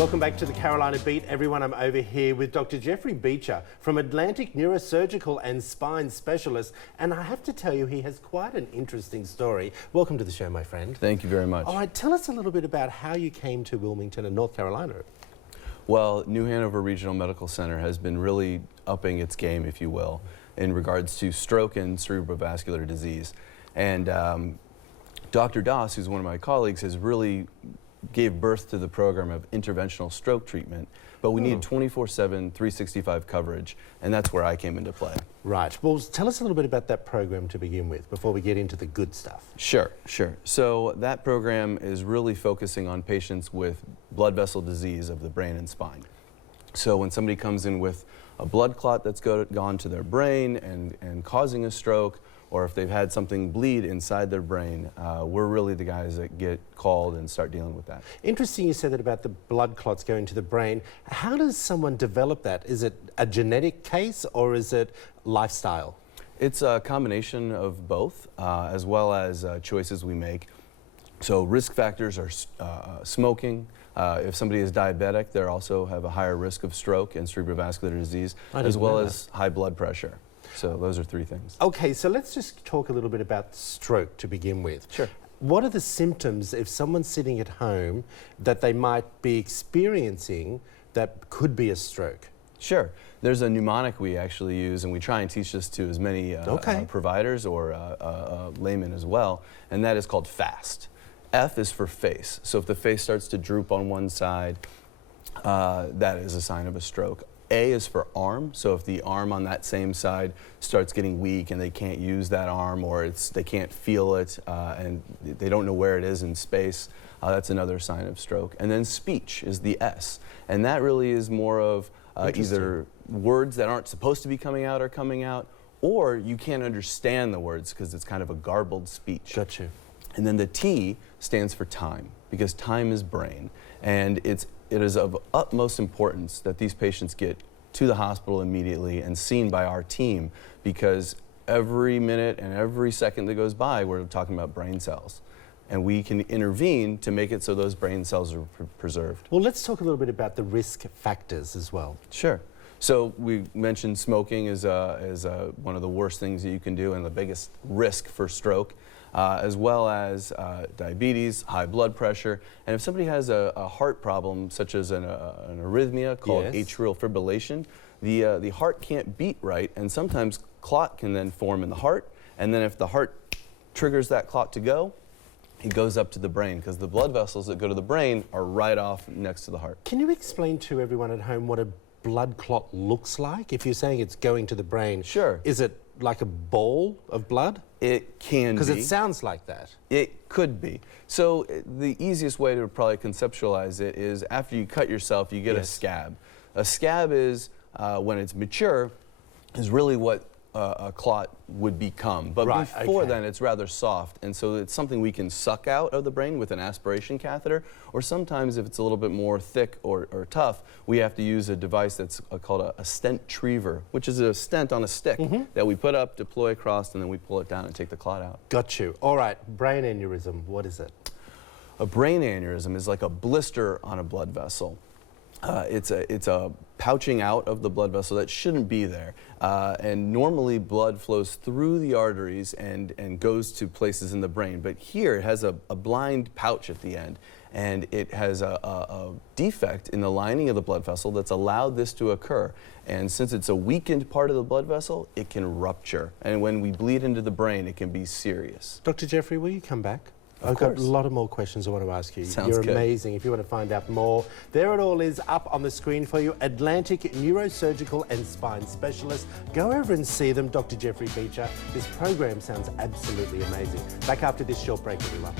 Welcome back to the Carolina Beat, everyone. I'm over here with Dr. Jeffrey Beecher from Atlantic Neurosurgical and Spine Specialist, and I have to tell you, he has quite an interesting story. Welcome to the show, my friend. Thank you very much. All right, tell us a little bit about how you came to Wilmington and North Carolina. Well, New Hanover Regional Medical Center has been really upping its game, if you will, in regards to stroke and cerebrovascular disease. And Dr. Doss, who's one of my colleagues, has really gave birth to the program of interventional stroke treatment, but we need 24/7, 365 coverage, and that's where I came into play. Right. Well, tell us a little bit about that program to begin with, before we get into the good stuff. Sure. So that program is really focusing on patients with blood vessel disease of the brain and spine. So when somebody comes in with a blood clot that's gone to their brain and causing a stroke, or if they've had something bleed inside their brain, we're really the guys that get called and start dealing with that. Interesting you said that about the blood clots going to the brain. How does someone develop that? Is it a genetic case or is it lifestyle? It's a combination of both, as well as choices we make. So risk factors are smoking. If somebody is diabetic, they also have a higher risk of stroke and cerebrovascular disease, as well as high blood pressure. So those are three things. Okay, so let's just talk a little bit about stroke to begin with. Sure. What are the symptoms if someone's sitting at home that they might be experiencing that could be a stroke? Sure. There's a mnemonic we actually use, and we try and teach this to as many providers or laymen as well, and that is called FAST. F is for face. So if the face starts to droop on one side, that is a sign of a stroke. A is for arm, so if the arm on that same side starts getting weak and they can't use that arm, or they can't feel it and they don't know where it is in space, that's another sign of stroke. And then speech is the S, and that really is more of either words that aren't supposed to be coming out are coming out, or you can't understand the words because it's kind of a garbled speech. Gotcha. And then the T stands for time, because time is brain, and it is of utmost importance that these patients get to the hospital immediately and seen by our team, because every minute and every second that goes by, we're talking about brain cells. And we can intervene to make it so those brain cells are preserved. Well, let's talk a little bit about the risk factors as well. Sure. So we mentioned smoking is one of the worst things that you can do and the biggest risk for stroke, as well as diabetes, high blood pressure. And if somebody has a heart problem, such as an arrhythmia called atrial fibrillation, the heart can't beat right, and sometimes clot can then form in the heart. And then if the heart triggers that clot to go, it goes up to the brain, because the blood vessels that go to the brain are right off next to the heart. Can you explain to everyone at home what a blood clot looks like? If you're saying it's going to the brain, sure. Is it like a ball of blood? It can be. Because it sounds like that. It could be. So the easiest way to probably conceptualize it is after you cut yourself, you get a scab. A scab is, when it's mature, is really what a clot would become. But before then, it's rather soft. And so it's something we can suck out of the brain with an aspiration catheter, or sometimes if it's a little bit more thick or tough, we have to use a device that's called a stent triever, which is a stent on a stick that we put up, deploy across, and then we pull it down and take the clot out. Got you. All right, brain aneurysm, what is it? A brain aneurysm is like a blister on a blood vessel. It's a pouching out of the blood vessel that shouldn't be there. And normally blood flows through the arteries and goes to places in the brain. But here it has a blind pouch at the end. And it has a defect in the lining of the blood vessel that's allowed this to occur. And since it's a weakened part of the blood vessel, it can rupture. And when we bleed into the brain, it can be serious. Dr. Jeffrey, will you come back? I've got a lot of more questions I want to ask you. You're amazing. If you want to find out more, there it all is up on the screen for you. Atlantic Neurosurgical and Spine Specialist. Go over and see them, Dr. Jeffrey Beecher. This program sounds absolutely amazing. Back after this short break, everyone.